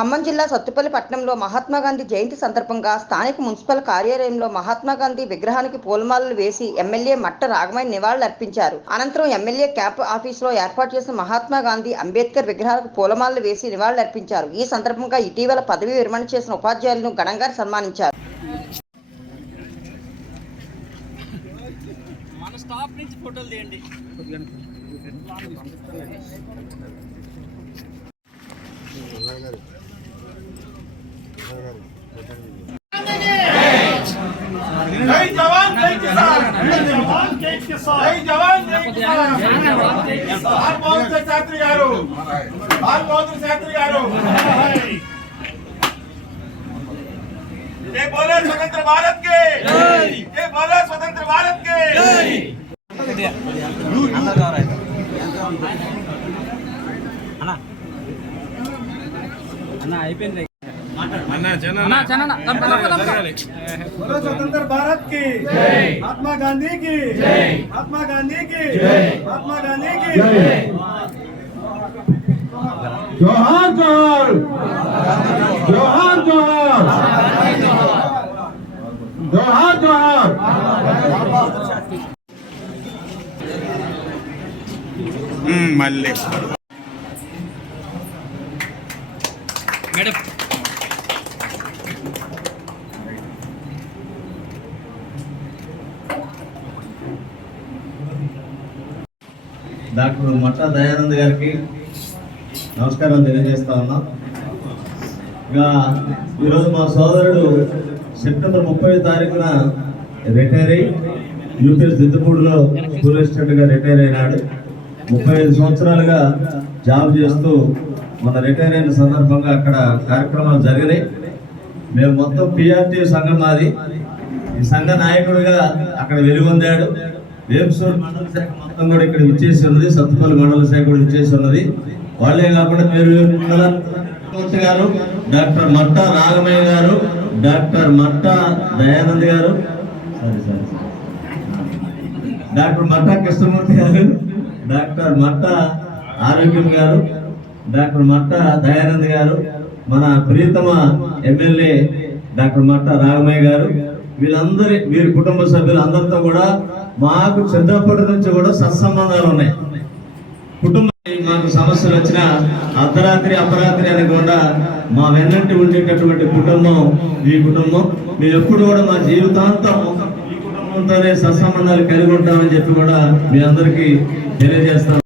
ఖమ్మం జిల్లా సత్తుపల్లి పట్టణంలో మహాత్మాగాంధీ జయంతి సందర్భంగా స్థానిక మున్సిపల్ కార్యాలయంలో మహాత్మాగాంధీ విగ్రహానికి పూలమాలలు వేసి ఎమ్మెల్యే మట్ట రాఘమయ్య నివాళులర్పించారు. అనంతరం ఎమ్మెల్యే క్యాంప్ ఆఫీసులో ఏర్పాటు చేసిన మహాత్మాగాంధీ, అంబేద్కర్ విగ్రహాలకు పూలమాలలు వేసి నివాళులర్పించారు. ఈ సందర్భంగా ఇటీవల పదవీ విరమణ చేసిన ఉపాధ్యాయులను ఘనంగా సన్మానించారు. जय जवान जय किसान, जय जवान जय किसान, जय जवान जय किसान। हर बहुत से छात्र यारों, हर बहुत से छात्र यारों, जय बोले स्वतंत्र भारत के, जय बोले स्वतंत्र भारत के। स्वतंत्र भारत की महात्मा गांधी की, महात्मा गांधी की, महात्मा गांधी की जोहार जोहार जोहार जोहार जोहार जोहार। मल्ले मैडम డాక్టర్ మట్టా దయానంద్ గారికి నమస్కారం తెలియజేస్తా ఉన్నాం. ఇంకా ఈరోజు మా సోదరుడు సెప్టెంబర్ 30వ తారీఖున రిటైర్ అయ్యి యూపీఎస్ దిద్దుపూడిలో స్కూల్ అసిస్టెంట్గా రిటైర్ అయినాడు. 35 సంవత్సరాలుగా జాబ్ చేస్తూ మన రిటైర్ అయిన సందర్భంగా అక్కడ కార్యక్రమాలు జరిగినాయి. మేము మొత్తం పిఆర్టీ సంఘం మాది. ఈ సంఘ నాయకుడిగా అక్కడ వెలుగొందాడు. వేంసూరు మండల శాఖ మొత్తం కూడా ఇక్కడ విచ్చేసి ఉన్నది, సత్తుపల్లి మండల శాఖ కూడా విచ్చేసి ఉన్నది. వాళ్ళే కాకుండా మీరు గారు, డాక్టర్ మట్టా నాగమయ్య గారు, డాక్టర్ మట్టా దయానంద్ గారు, డాక్టర్ మట్టా కృష్ణమూర్తి గారు, డాక్టర్ మట్టా ఆరోగ్యం గారు, డాక్టర్ మట్టా దయానంద్ గారు, మన ప్రియతమ ఎమ్మెల్యే డాక్టర్ మట్టా రాఘమయ్య గారు, వీరి కుటుంబ సభ్యులు అందరితో కూడా మాకు చిన్నప్పటి నుంచి కూడా సత్సంబంధాలు ఉన్నాయి. కుటుంబం మాకు సమస్యలు వచ్చినా అర్ధరాత్రి అపరాత్రి అనకుండా మా వెన్నంటి ఉండేటటువంటి కుటుంబం ఈ కుటుంబం. మేము ఎప్పుడు కూడా మా జీవితాంతం ఈ కుటుంబంతోనే సత్సంబంధాలు కలిగి ఉంటామని చెప్పి కూడా మీ అందరికీ తెలియజేస్తాం.